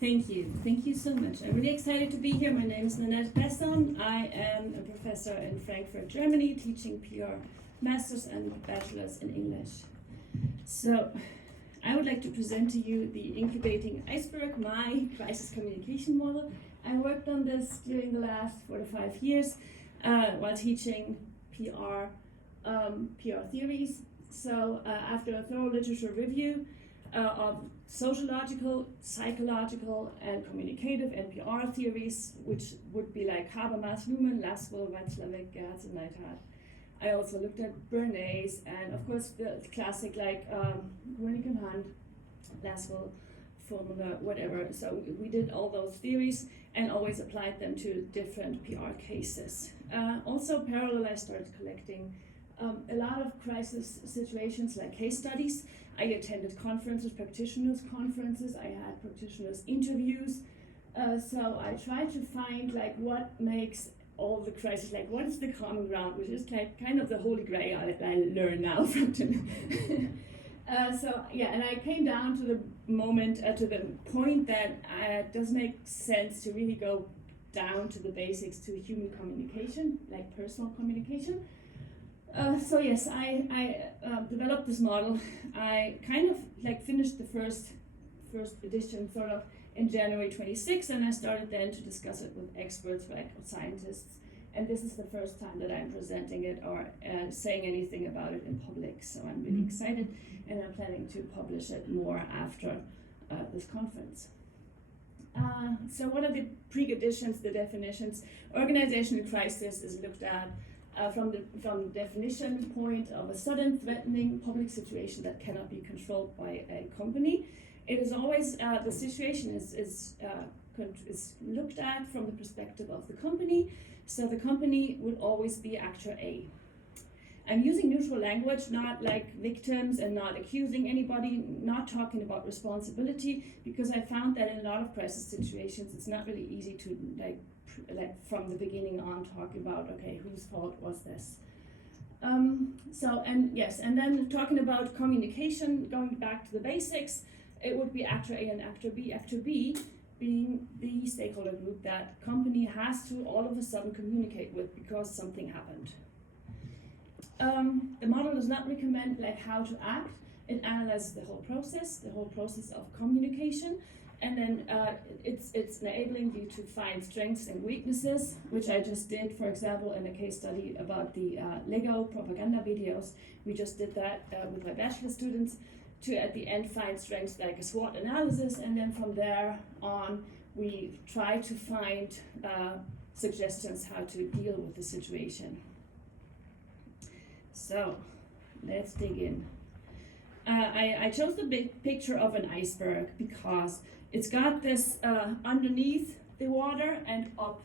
Thank you so much. I'm really excited to be here. My name is Nanette Besson. I am a professor in Frankfurt, Germany, teaching PR Masters and Bachelors in English. So I would like to present to you the Incubating Iceberg, my crisis communication model. I worked on this during the last 4 to 5 years while teaching PR theories. So after a thorough literature review of sociological, psychological, and communicative NPR theories, which would be like Habermas, Luhmann, Laszlo, Václavic, Gertz, and Neidhardt. I also looked at Bernays, and of course the classic like Wernicke and Hunt, Laszlo, formula, whatever. So we did all those theories and always applied them to different PR cases. Also parallel, I started collecting a lot of crisis situations like case studies. I attended conferences, practitioners conferences, I had practitioners interviews. So I tried to find like what makes all the crises, like what is the common ground, which is like kind of the holy grail I learned now from Tim. So yeah, and I came down to the moment, to the point that it does make sense to really go down to the basics to human communication, like personal communication. So yes, I developed this model. I kind of like finished the first edition sort of in January 26, and I started then to discuss it with experts, like scientists. And this is the first time that I'm presenting it or saying anything about it in public. So I'm really excited, and I'm planning to publish it more after this conference. So what are the preconditions, the definitions? Organizational crisis is looked at from the definition point of a sudden threatening public situation that cannot be controlled by a company. It is always, the situation is looked at from the perspective of the company, so the company would always be actor A. I'm using neutral language, not like victims and not accusing anybody, not talking about responsibility, because I found that in a lot of crisis situations it's not really easy to like from the beginning on talk about, okay, whose fault was this? And then talking about communication, going back to the basics, it would be actor A and actor B. Actor B being the stakeholder group that company has to all of a sudden communicate with because something happened. The model does not recommend like how to act. It analyzes the whole process of communication. And then it's enabling you to find strengths and weaknesses, which I just did, for example, in a case study about the Lego propaganda videos. We just did that with my bachelor students to, at the end, find strengths like a SWOT analysis. And then from there on, we try to find suggestions how to deal with the situation. So let's dig in. I chose the big picture of an iceberg because it's got this underneath the water and up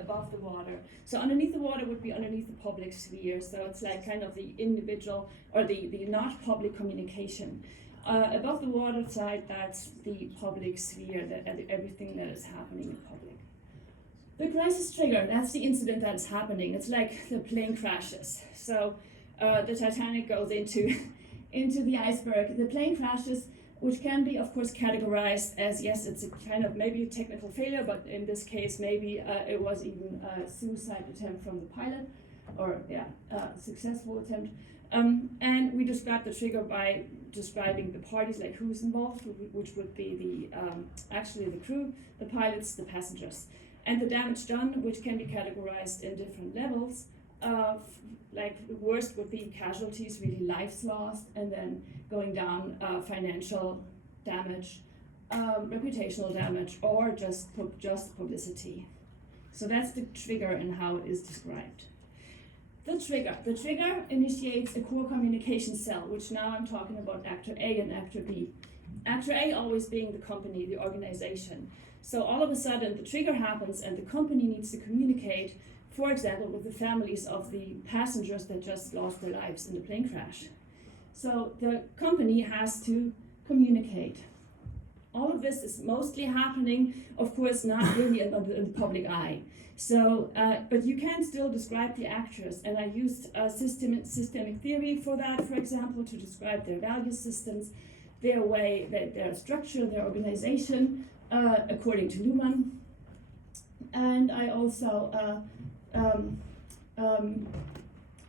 above the water. So underneath the water would be underneath the public sphere. So it's like kind of the individual or the not public communication. Above the water side, that's the public sphere, everything that is happening in public. The crisis trigger, that's the incident that is happening. It's like the plane crashes. So the Titanic goes into the iceberg. The plane crashes, which can be, of course, categorized as, yes, it's a kind of maybe a technical failure, but in this case, maybe it was even a suicide attempt from the pilot, or successful attempt. And we describe the trigger by describing the parties, like who's involved, which would be actually the crew, the pilots, the passengers. And the damage done, which can be categorized in different levels. Like the worst would be casualties, really lives lost, and then going down financial damage, reputational damage, or just publicity. So that's the trigger and how it is described. The trigger initiates a core communication cell, which now I'm talking about actor A and actor B. Actor A always being the company, the organization. So all of a sudden the trigger happens and the company needs to communicate, for example, with the families of the passengers that just lost their lives in the plane crash. So the company has to communicate. All of this is mostly happening, of course, not really in the public eye. So, but you can still describe the actors, and I used systemic theory for that, for example, to describe their value systems, their way, their structure, their organization, according to Luhmann. And I also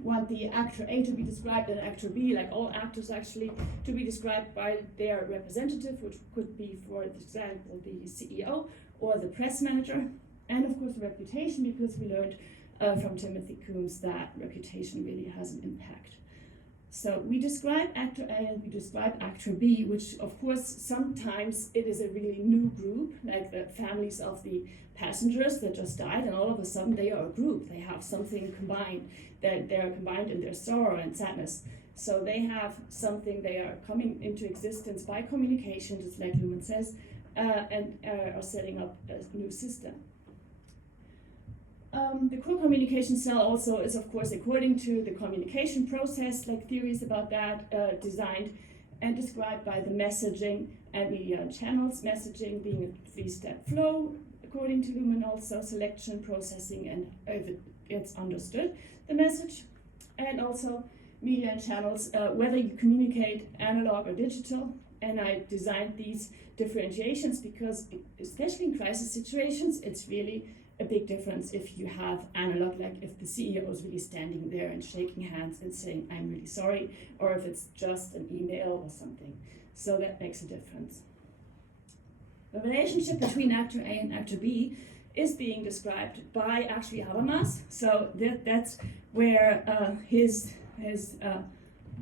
want the actor A to be described and actor B, like all actors actually, to be described by their representative, which could be, for example, the CEO or the press manager. And of course, reputation, because we learned from Timothy Coombs that reputation really has an impact. So we describe actor A and we describe actor B, which of course sometimes it is a really new group, like the families of the passengers that just died, and all of a sudden they are a group. They have something combined, that they are combined in their sorrow and sadness. So they have something, they are coming into existence by communication, just like Luhmann says, and are setting up a new system. The core communication cell also is, of course, according to the communication process, like theories about that, designed and described by the messaging and media channels. Messaging being a three-step flow, according to Luhmann, also selection, processing, and if it gets understood, the message. And also media and channels, whether you communicate analog or digital. And I designed these differentiations because, especially in crisis situations, it's really a big difference if you have analog, like if the CEO is really standing there and shaking hands and saying, I'm really sorry, or if it's just an email or something. So that makes a difference. The relationship between actor A and actor B is being described by actually Habermas. So that's where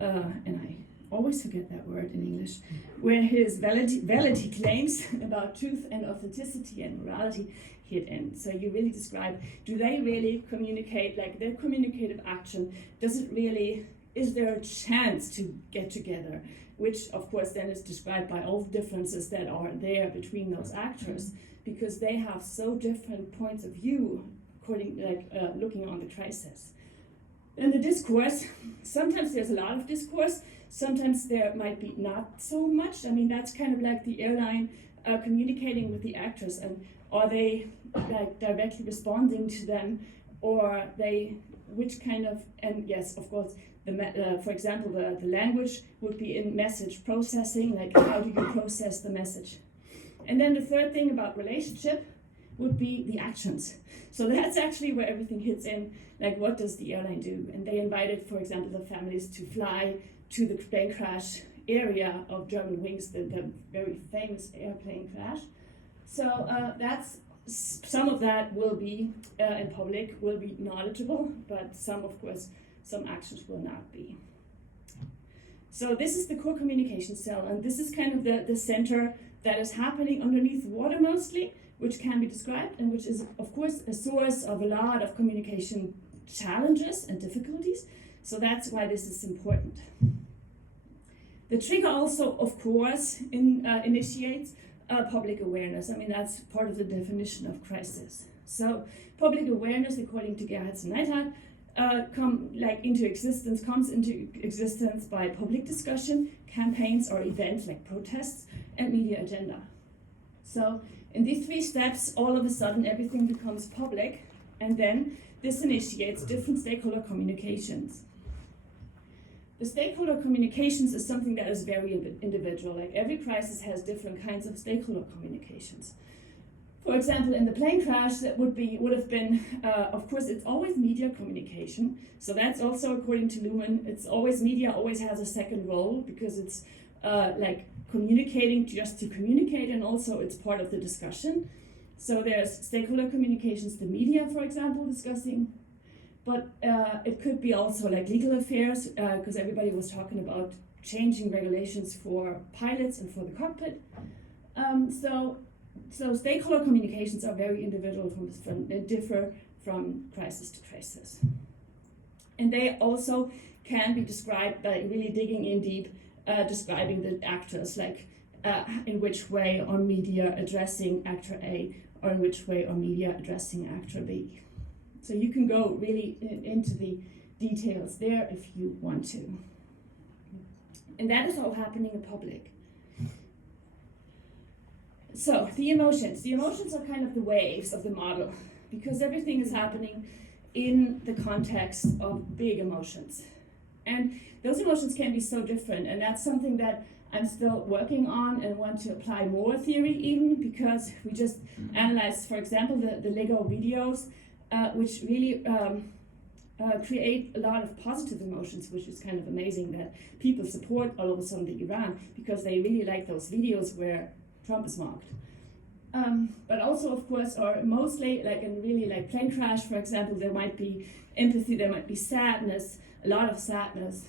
and I always forget that word in English, where his validity claims about truth and authenticity and morality hit in. So you really describe, do they really communicate, like their communicative action, is there a chance to get together? Which of course then is described by all the differences that are there between those actors, because they have so different points of view, looking on the crisis. And the discourse, sometimes there's a lot of discourse, sometimes there might be not so much. I mean, that's kind of like the airline communicating with the actors, and are they like directly responding to them, or which kind of, and yes, of course, for example, the language would be in message processing, like how do you process the message? And then the third thing about relationship would be the actions. So that's actually where everything hits in, like what does the airline do? And they invited, for example, the families to fly to the plane crash area of Germanwings, the very famous airplane crash. So that's, some of that will be in public, will be knowledgeable, but some, of course, some actions will not be. So this is the core communication cell, and this is kind of the center that is happening underneath water mostly, which can be described, and which is, of course, a source of a lot of communication challenges and difficulties. So that's why this is important. The trigger also, of course, initiates public awareness. I mean, that's part of the definition of crisis. So public awareness, according to Gerhards and Neidhardt, comes into existence by public discussion, campaigns or events like protests, and media agenda. So in these three steps, all of a sudden everything becomes public, and then this initiates different stakeholder communications. The stakeholder communications is something that is very individual. Like every crisis has different kinds of stakeholder communications. For example, in the plane crash, that would have been, of course, it's always media communication. So that's also according to Luhmann. It's always media always has a second role because it's like communicating just to communicate, and also it's part of the discussion. So there's stakeholder communications, the media, for example, discussing. But it could be also like legal affairs, because everybody was talking about changing regulations for pilots and for the cockpit. So stakeholder communications are very individual, they differ from crisis to crisis. And they also can be described by really digging in deep, describing the actors, like in which way are media addressing actor A, or in which way are media addressing actor B. So you can go really into the details there if you want to. And that is all happening in public. So the emotions are kind of the waves of the model, because everything is happening in the context of big emotions. And those emotions can be so different, and that's something that I'm still working on and want to apply more theory even, because we just analyzed, for example, the Lego videos, which really create a lot of positive emotions, which is kind of amazing that people support all of a sudden the Iran because they really like those videos where Trump is mocked. But also, of course, or mostly like in really like plane crash, for example, there might be empathy, there might be sadness, a lot of sadness.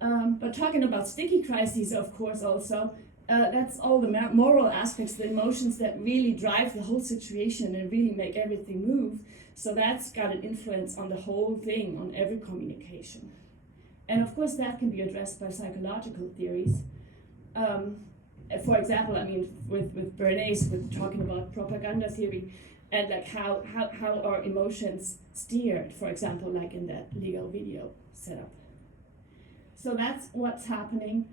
But talking about sticky crises, of course, also, that's all the moral aspects, the emotions that really drive the whole situation and really make everything move. So that's got an influence on the whole thing, on every communication. And of course, that can be addressed by psychological theories. For example, I mean, with Bernays, with talking about propaganda theory, and like how our emotions steered, for example, like in that legal video setup. So that's what's happening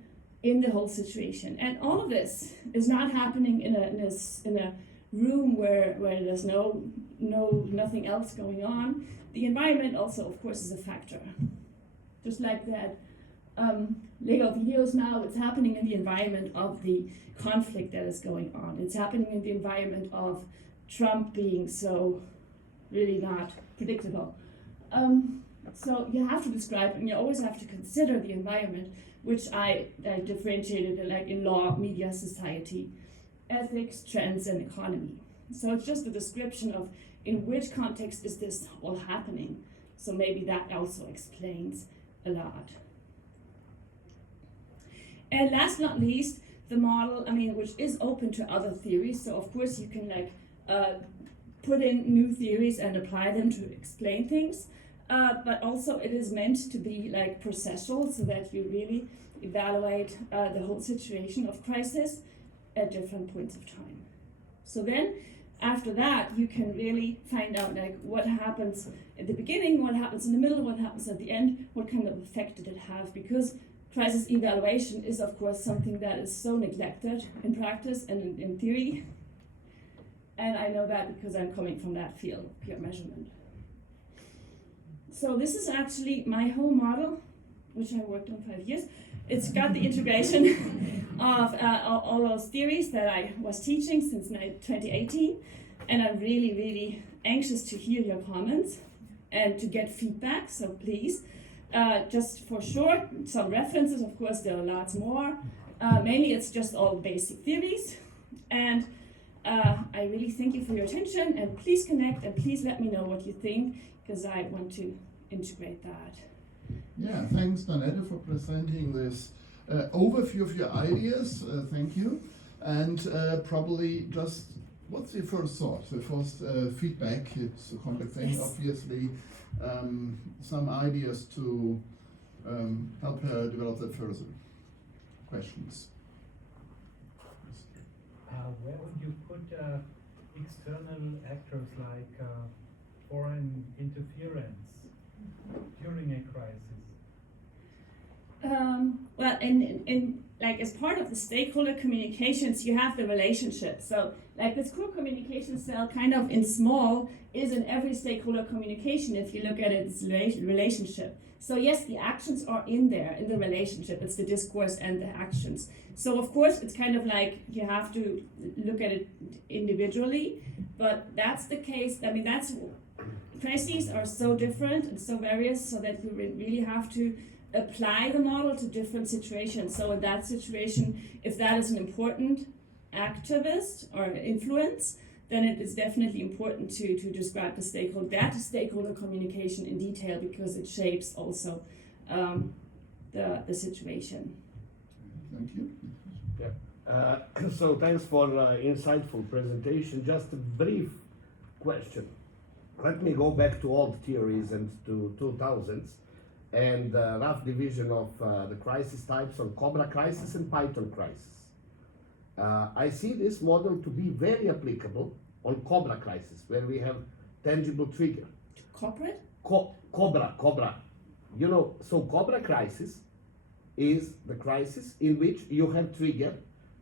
in the whole situation. And all of this is not happening in a room where there's nothing else going on. The environment also, of course, is a factor. Just like that Lego videos now, it's happening in the environment of the conflict that is going on. It's happening in the environment of Trump being so really not predictable. So you have to describe, and you always have to consider the environment, which I differentiated like in law, media, society, ethics, trends, and economy. So it's just a description of in which context is this all happening. So maybe that also explains a lot. And last but not least, the model, I mean, which is open to other theories. So of course you can like put in new theories and apply them to explain things. But also it is meant to be like processual, so that you really evaluate the whole situation of crisis at different points of time. So then, after that, you can really find out like what happens at the beginning, what happens in the middle, what happens at the end, what kind of effect did it have, because crisis evaluation is of course something that is so neglected in practice and in theory. And I know that because I'm coming from that field of peer measurement. So this is actually my whole model, which I worked on 5 years. It's got the integration of all those theories that I was teaching since 2018. And I'm really, really anxious to hear your comments and to get feedback, so please. Just for short, some references, of course, there are lots more. Mainly it's just all basic theories. And I really thank you for your attention, and please connect and please let me know what you think, because I want to integrate that. Yeah, thanks Nanette for presenting this overview of your ideas. Thank you. And probably just, what's your first thought, the first feedback? It's a complex thing, yes. Obviously. Some ideas to help her develop that further. Questions? Where would you put external actors like foreign interference during a crisis? Well, in like as part of the stakeholder communications, you have the relationship. So like this core communication cell kind of in small is in every stakeholder communication. If you look at it, it's relationship. So yes, the actions are in there, in the relationship. It's the discourse and the actions. So of course, it's kind of like you have to look at it individually, but that's the case. I mean, crises are so different and so various, so that you really have to apply the model to different situations. So in that situation, if that is an important activist or influence, then it is definitely important to describe the stakeholder communication in detail, because it shapes also the situation. Thank you. Yeah. So thanks for insightful presentation. Just a brief question. Let me go back to old theories and to 2000s and rough division of the crisis types on Cobra crisis and Python crisis. I see this model to be very applicable on Cobra crisis, where we have tangible trigger. Corporate? Cobra. You know, so Cobra crisis is the crisis in which you have trigger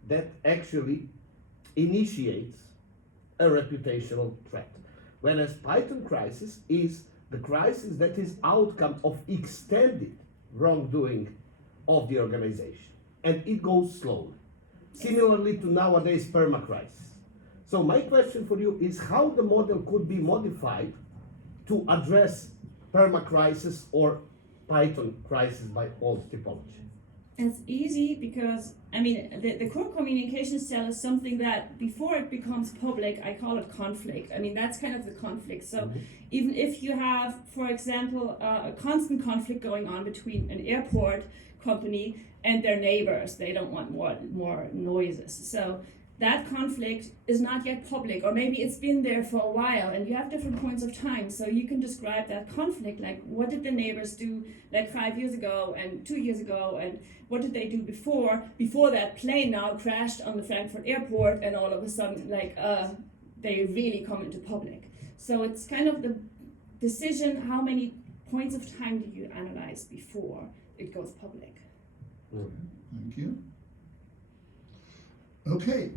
that actually initiates a reputational threat. Whereas Python crisis is the crisis that is outcome of extended wrongdoing of the organization. and it goes slowly. Similarly to nowadays permacrisis. So my question for you is how the model could be modified to address permacrisis or Python crisis by old typology. It's easy because, I mean, the core communication cell is something that before it becomes public, I call it conflict. I mean, that's kind of the conflict. So even if you have, for example, a constant conflict going on between an airport company and their neighbors, they don't want more noises. So that conflict is not yet public, or maybe it's been there for a while and you have different points of time. So you can describe that conflict, like what did the neighbors do like 5 years ago and 2 years ago, and what did they do before that plane now crashed on the Frankfurt airport and all of a sudden they really come into public. So it's kind of the decision, how many points of time do you analyze before it goes public? Thank you. Okay.